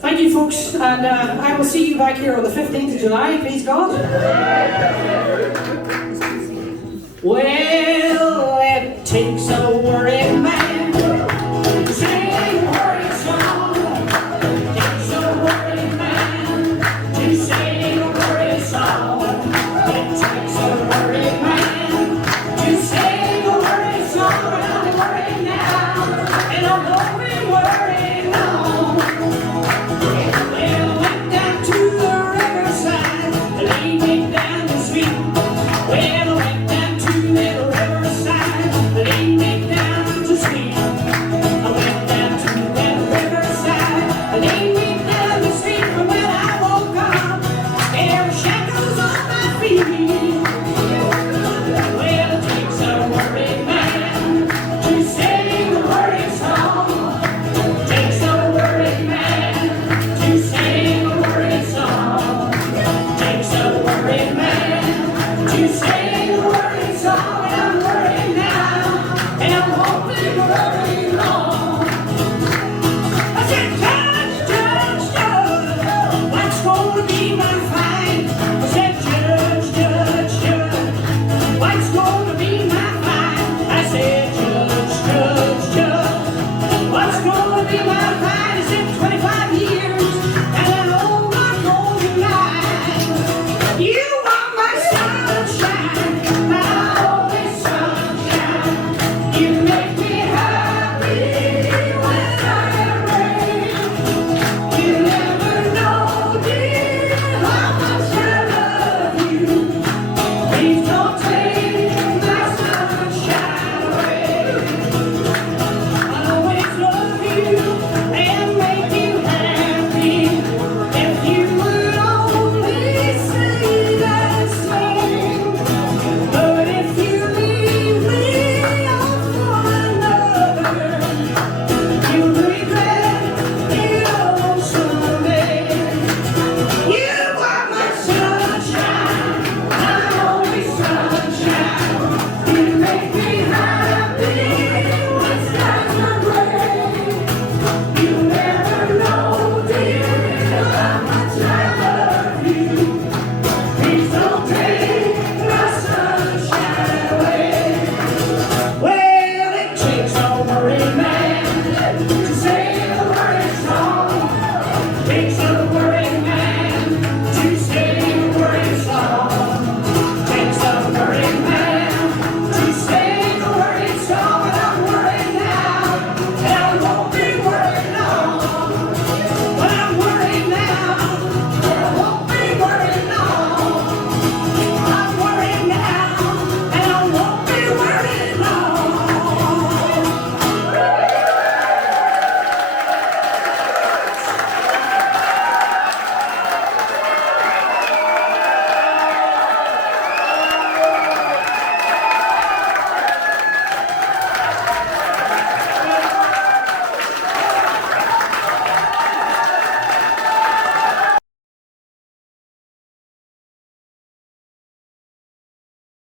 Thank you, folks, and I will see you back here on the 15th of July, please God. Well, it takes a worried man to sing a worried song. It takes a worried man to sing a worried song. It takes a worried man to sing a worried song. And I'm worried now, and I'm going worried now. Well, I went down to the riverside, laid me down to sleep. Well, I went down to the riverside, laid me down to sleep. I went down to the riverside, laid